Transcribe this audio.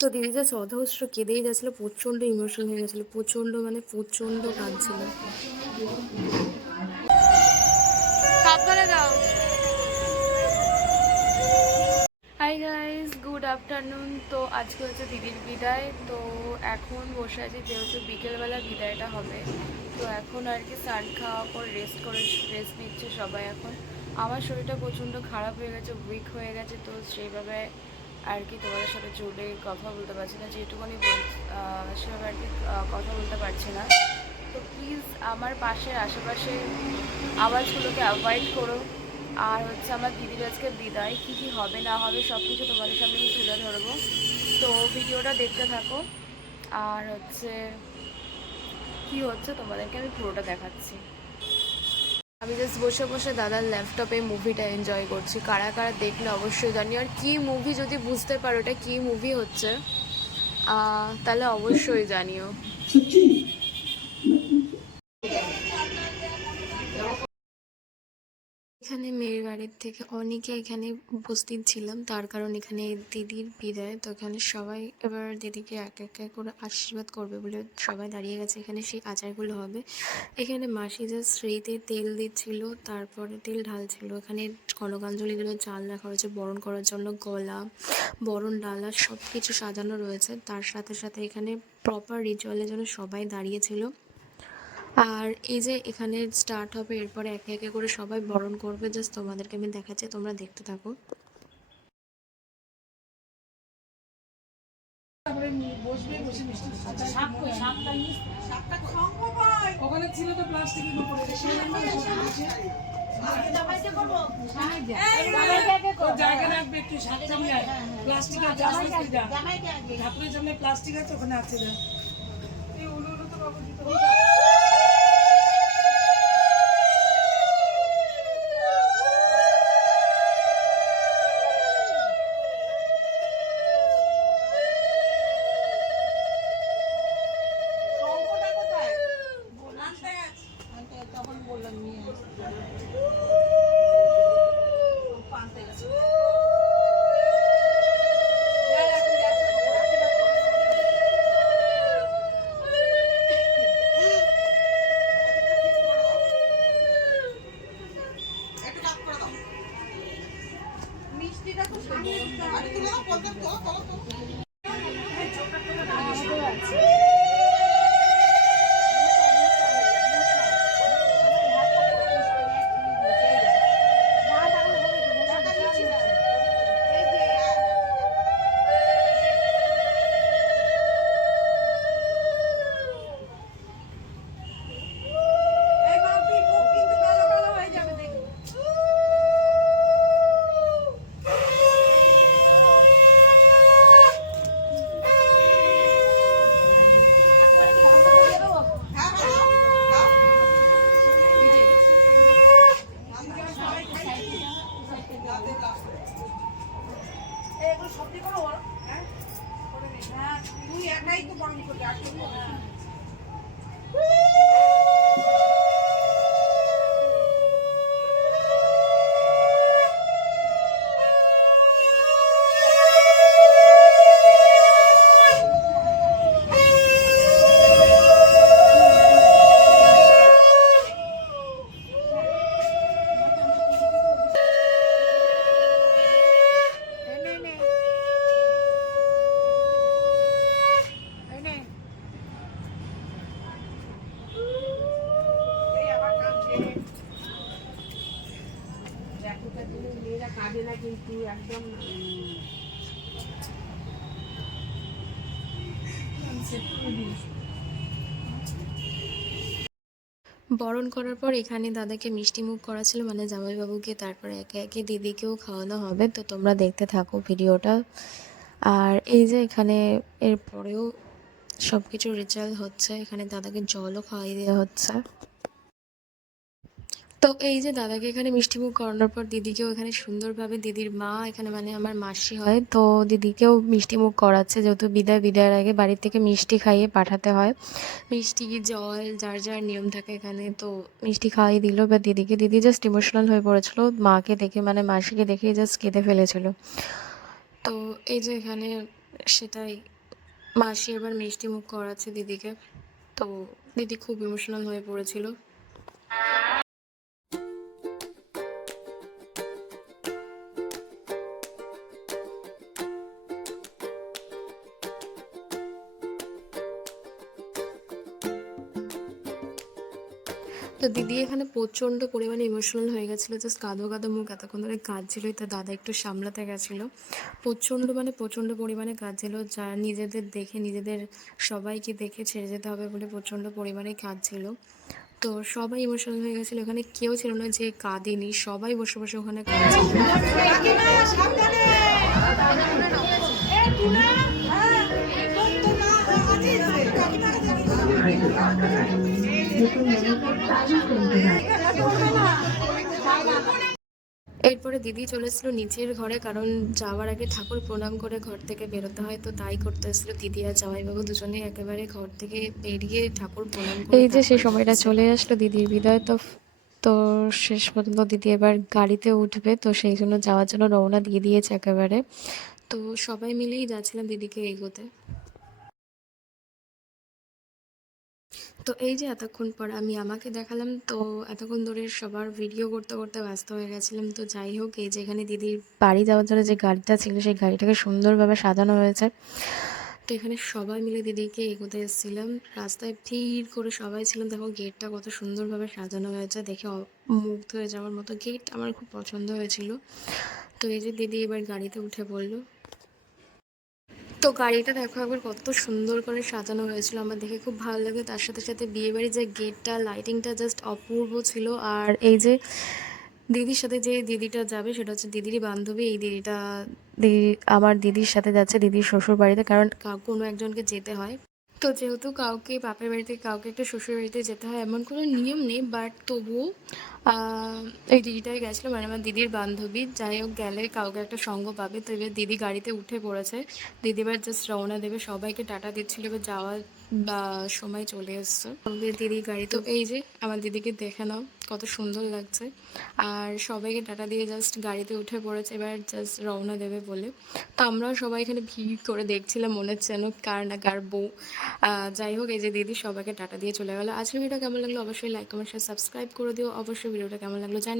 তো দিদি যা অধস্র কেঁদেই যাচ্ছিল, প্রচণ্ড ইমোশনাল হয়ে গেছিলো, প্রচণ্ড মানে প্রচণ্ড কাঁদছিল। সাবধানে দাও। Hi guys, good afternoon. তো আজকে হচ্ছে দিদির বিদায়। তো এখন বসে আছি, যেহেতু বিকেলবেলা বিদায়টা হবে। তো এখন আর কি স্নান খাওয়ার পর রেস্ট নিচ্ছে সবাই। এখন আমার শরীরটা প্রচণ্ড খারাপ হয়ে গেছে, উইক হয়ে গেছে। তো সেইভাবে আর কি তোমাদের সাথে চলে কথা বলতে পারছি না, যেটুকুনি সেভাবে আর কি কথা বলতে পারছি না। তো প্লিজ আমার পাশের আশেপাশে আওয়াজগুলোকে অ্যাভয়েড করো। আর হচ্ছে আমার দিদির আজকে বিদায়, কী কী হবে না হবে সব কিছু তোমাদের সামনে আমি তুলে ধরবো। তো ভিডিওটা দেখতে থাকো। আর হচ্ছে কী হচ্ছে তোমাদেরকে আমি পুরোটা দেখাচ্ছি। আমি জাস্ট বসে বসে দাদার ল্যাপটপে মুভিটা এনজয় করছি। কারা কারা দেখলে অবশ্যই জানিও। আর কী মুভি যদি বুঝতে পারো এটা কী মুভি হচ্ছে, তাহলে অবশ্যই জানিও। এখানে মেয়ের বাড়ির থেকে অনেকে এখানে উপস্থিত ছিলাম, তার কারণ এখানে দিদির বিদায়। তো এখানে সবাই এবার দিদিকে এক এক করে আশীর্বাদ করবে বলে সবাই দাঁড়িয়ে গেছে। এখানে সেই আচারগুলো হবে। এখানে মাসি যা স্ত্রীতে তেল দিচ্ছিল, তারপরে তেল ঢালছিল। এখানে কনকাঞ্জলিগুলো চাল রাখা হয়েছে বরণ করার জন্য, গলা, বরণ ডালা সব কিছু সাজানো রয়েছে। তার সাথে সাথে এখানে প্রপার রিচুয়ালের জন্য সবাই দাঁড়িয়েছিল। আর এই যে এখানে স্টার্ট হবে, এরপরে একে একে করে সবাই বরণ করবে। জাস্ট তোমাদেরকে আমি দেখাচ্ছি, তোমরা দেখতে থাকো। ওখানে ছিল তো প্লাস্টিকের উপরে জায়গা রাখবে একটু প্লাস্টিক আছে, ঠাকুরের সামনে প্লাস্টিক আছে, ওখানে আছে যা তখন বললাম নিয়ে মিষ্টিটা তো সামনে তুই একাই তো গরম করবি আর মেয়েরা কাঁদে না কিন্তু একদম বরণ করার পর এখানে দাদাকে মিষ্টি মুখ করা ছিল, মানে জামাইবাবুকে। তারপরে একে একে দিদিকেও খাওয়ানো হবে। তো তোমরা দেখতে থাকো ভিডিওটা। আর এই যে এখানে এরপরেও সব কিছু রিচুয়াল হচ্ছে। এখানে দাদাকে জলও খাওয়াই দেওয়া হচ্ছে। তো এই যে দাদাকে এখানে মিষ্টিমুখ করানোর পর দিদিকেও এখানে সুন্দরভাবে, দিদির মা এখানে মানে আমার মাসি হয়, তো দিদিকেও মিষ্টিমুখ করাচ্ছে। যেহেতু বিদায়ের আগে বাড়ির থেকে মিষ্টি খাইয়ে পাঠাতে হয়, মিষ্টি, জল, যার যার নিয়ম থাকে এখানে। তো মিষ্টি খাওয়াই দিল বা দিদিকে। দিদি জাস্ট ইমোশনাল হয়ে পড়েছিল মাকে দেখে, মানে মাসিকে দেখেই জাস্ট কেঁদে ফেলেছিল। তো এই যে এখানে সেটাই। মাসি এবার মিষ্টি মুখ করাচ্ছে দিদিকে। তো দিদি খুব ইমোশনাল হয়ে পড়েছিল। তো দিদি এখানে প্রচণ্ড পরিমাণে ইমোশনাল হয়ে গেছিলো, জাস্ট কাঁদো কাঁদো মুখ, এতক্ষণ ধরে কাঁদছিলই। তো দাদা একটু সামলাতে গেছিলো। প্রচণ্ড পরিমাণে কাঁদছিল, যা নিজেদের দেখে, নিজেদের সবাইকে দেখে ছেড়ে যেতে হবে বলে প্রচণ্ড পরিমাণে কাঁদছিল। তো সবাই ইমোশনাল হয়ে গেছিলো, এখানে কেউ ছিল না যে কাঁদেনি, সবাই বসে বসে ওখানে কাঁদছিল। এরপরে দিদি চলে এসেছিলো নিচের ঘরে, কারণ যাওয়ার আগে ঠাকুর প্রণাম করে ঘর থেকে বেরোতে হয়, তো তাই করতে এসেছিলো দিদি আর জামাইবাবু দুজনেই একেবারে ঘর থেকে বেরিয়ে ঠাকুর প্রণাম করে। এই যে সেই সময়টা চলে আসলো দিদির বিদায়। তো শেষ পর্যন্ত দিদি এবার গাড়িতে উঠবে, তো সেই জন্য যাওয়ার জন্য রওনা দিয়ে দিয়েছে একেবারে। তো সবাই মিলেই যাচ্ছিলাম দিদিকে এগোতে। তো এই যে এতক্ষণ পর আমি আমাকে দেখালাম, তো এতক্ষণ ধরে সবার ভিডিও করতে করতে ব্যস্ত হয়ে গেছিলাম। তো যাই হোক, এই যে এখানে দিদির বাড়ি যাওয়ার জন্য যে গাড়িটা ছিল, সেই গাড়িটাকে সুন্দরভাবে সাজানো হয়েছে। তো এখানে সবাই মিলে দিদিকে এগোতে এসেছিলাম, রাস্তায় ভিড় করে সবাই ছিলাম। দেখো গেটটা কত সুন্দরভাবে সাজানো হয়েছে, দেখে মুগ্ধ হয়ে যাওয়ার মতো গেট, আমার খুব পছন্দ হয়েছিল। তো এই যে দিদি এবার গাড়িতে উঠে পড়লো। তো গাড়িটা দেখো একবার কত সুন্দর করে সাজানো হয়েছিল, আমার দেখে খুব ভালো লাগে। তার সাথে সাথে বিয়েবাড়ির যে গেটটা, লাইটিংটা জাস্ট অপূর্ব ছিল। আর এই যে দিদির সাথে যে দিদিটা যাবে, সেটা হচ্ছে দিদিরই বান্ধবী। এই দিদিটা আমার দিদির সাথে যাচ্ছে দিদির শ্বশুর বাড়িতে, কারণ কোনো একজনকে যেতে হয়। তো যেহেতু কাউকে বাপের বাড়ি থেকে কাউকে একটা শ্বশুর বাড়িতে যেতে হয়, এমন কোনো নিয়ম নেই, বাট তবুও এই দিদিটাই গেছিলো, মানে আমার দিদির বান্ধবী। যাই হোক, গেলে কাউকে একটা সঙ্গ পাবে। তো এবার দিদি গাড়িতে উঠে পড়েছে, দিদি এবার জাস্ট রওনা দেবে, সবাইকে টাটা দিচ্ছিল। এবার যাওয়ার বা সময় চলে এসছে আমাদের দিদির গাড়ি। তো এই যে আমার দিদিকে দেখে নাও, কত সুন্দর লাগছে। আর সবাইকে টাটা দিয়ে জাস্ট গাড়িতে উঠে পড়েছে, এবার জাস্ট রওনা দেবে বলে। তো আমরাও সবাই এখানে ভিড় করে দেখছিলাম, মনে হচ্ছে যেন কার না কার বউ। যাই হোক, এই যে দিদি সবাইকে টাটা দিয়ে চলে গেলো। আজকের ভিডিও কেমন লাগলো অবশ্যই লাইক কমেন্ট শেয়ার সাবস্ক্রাইব করে দিও। অবশ্যই ভিডিওটা কেমন লাগলো জানি।